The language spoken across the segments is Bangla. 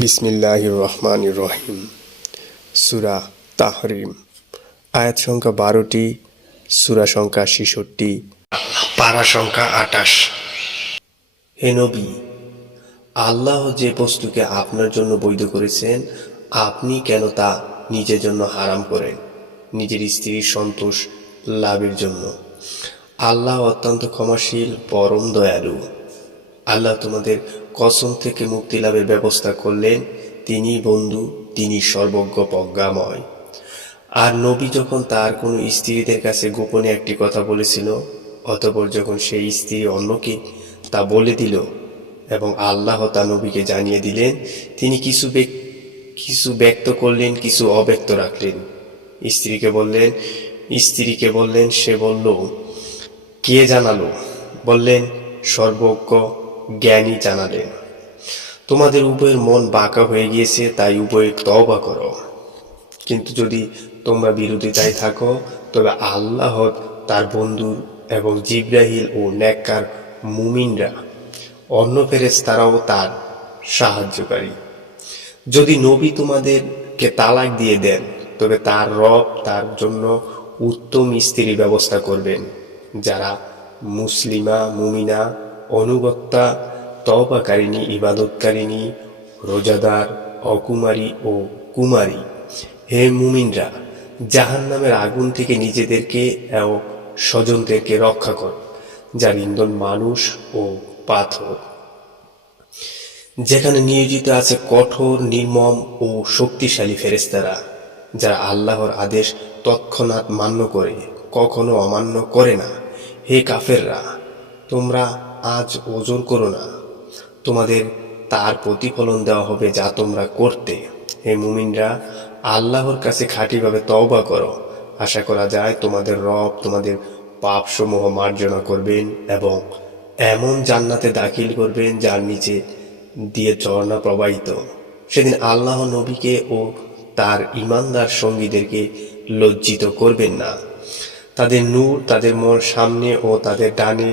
বিসমিল্লাহির রহমানির রহিম। সূরা তাহরিম। আয়াত সংখ্যা 12টি, সূরা সংখ্যা 66, পারা সংখ্যা 28। হে নবী, আল্লাহ যে বস্তুকে আপনার জন্য বৈধ করেছেন, আপনি কেন তা নিজের জন্য হারাম করেন, নিজের স্ত্রীর সন্তোষ লাভের জন্য? আল্লাহ অত্যন্ত ক্ষমাশীল, পরম দয়ালু। আল্লাহ তোমাদের কসম থেকে মুক্তি লাভের ব্যবস্থা করলেন। তিনি বন্ধু, তিনি সর্বজ্ঞ প্রজ্ঞাময়। আর নবী যখন তার কোনো স্ত্রীদের কাছে গোপনে একটি কথা বলেছিল, অতঃপর যখন সেই স্ত্রী অন্যকে তা বলে দিল এবং আল্লাহ তা নবীকে জানিয়ে দিলেন, তিনি কিছু ব্যক্ত করলেন, কিছু অব্যক্ত রাখলেন। স্ত্রীকে বললেন, সে বলল, কে জানালো? বললেন, সর্বজ্ঞ জ্ঞানী জানালেন। তোমাদের উভয়ের মন বাঁকা হয়ে গিয়েছে, তাই উভয়ে তওবা করো। কিন্তু যদি তোমরা বিরোধিতায় থাকো, তবে আল্লাহ, তার বন্ধু এবং জিবরাইল ও নেককার মুমিনরা, অন্য ফেরেশতারাও তার সাহায্যকারী। যদি নবী তোমাদেরকে তালাক দিয়ে দেন, তবে তার রব তার জন্য উত্তম স্ত্রীর ব্যবস্থা করবেন, যারা মুসলিমা, মুমিনা, অনুগত্যা, তওবাকারিণী, ইবাদতকারিণী, রোজাদার, অকুমারী ও কুমারী। হে মুমিনরা, জাহান্নামের আগুন থেকে নিজেদেরকে ও স্বজনদেরকে রক্ষা কর, যার ইন্ধন মানুষ ও পাথর, যেখানে নিয়োজিত আছে কঠোর, নির্মম ও শক্তিশালী ফেরেশতারা, যারা আল্লাহর আদেশ তৎক্ষণাৎ মান্য করে, কখনো অমান্য করে না। হে কাফেররা, তোমরা আজ ওজর করো না, তোমাদের তার প্রতিফলন দেওয়া হবে যা তোমরা করতে। হে মুমিনরা, আল্লাহর কাছে খাঁটিভাবে তওবা করো। আশা করা যায় তোমাদের রব তোমাদের পাপসমূহ মার্জনা করবেন এবং এমন জান্নাতে দাখিল করবেন যার নিচে দিয়ে ঝর্ণা প্রবাহিত। সেদিন আল্লাহ নবীকে ও তার ঈমানদার সঙ্গীদেরকে লজ্জিত করবেন না। তাদের নূর তাদের সামনে ও তাদের ডানে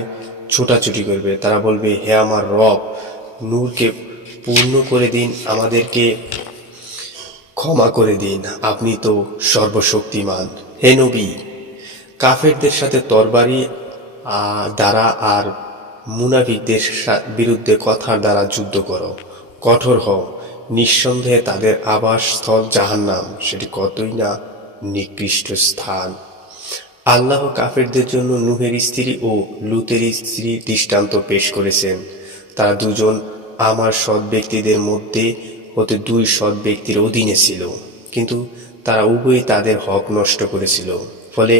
ছোটাছুটি করবে। তারা বলবে, হে আমার রব, নূরকে পূর্ণ করে দিন, আমাদেরকে ক্ষমা করে দিন, আপনি তো সর্বশক্তিমান। হে নবী, কাফেরদের সাথে তরবারি দ্বারা আর মুনাফিকদের বিরুদ্ধে কথার দ্বারা যুদ্ধ করো, কঠোর হও। নিঃসন্দেহে তাদের আবাসস্থল জাহান্নাম, সেটি কতই না নিকৃষ্ট স্থান। আল্লাহ কাফেরদের জন্য নূহের স্ত্রী ও লূতের স্ত্রী দৃষ্টান্ত পেশ করেছেন। তারা দুজন আমার সৎ ব্যক্তিদের মধ্যে হতে দুই সৎ ব্যক্তির অধীনে ছিল, কিন্তু তারা উভয়ই তাদের হক নষ্ট করেছিল। ফলে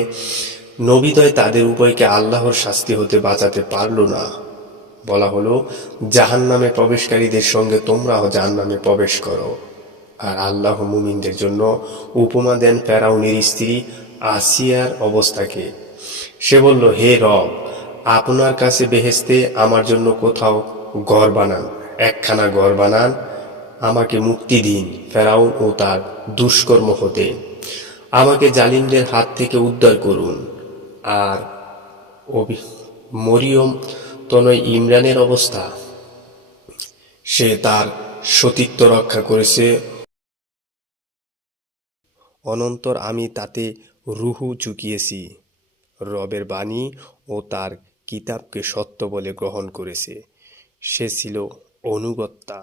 নবীদ্বয় তাদের উভয়কে আল্লাহর শাস্তি হতে বাঁচাতে পারল না। বলা হলো, জাহান্নামে প্রবেশকারীদের সঙ্গে তোমরাও জাহান্নামে প্রবেশ করো। আর আল্লাহ মুমিনদের জন্য উপমা দেন ফেরাউনের স্ত্রী আসিয়ার অবস্থাকে। সে বলল, হে রব, আপনার কাছে বেহেশতে আমার জন্য কোথাও ঘর বানান, একখানা ঘর বানান, আমাকে মুক্তি দিন ফেরাউন ও তার দুষ্কর্ম হতে, আমাকে জালিমদের হাত থেকে উদ্ধার করুন। আর মরিয়ম তনয় ইমরানের অবস্থা, সে তার সতীত্ব রক্ষা করেছে, অনন্তর আমি তাতে রূহু চুকিয়েছি। রবের বাণী ও তার কিতাবকে সত্য বলে গ্রহণ করেছে, সে ছিল অনুগত্যা।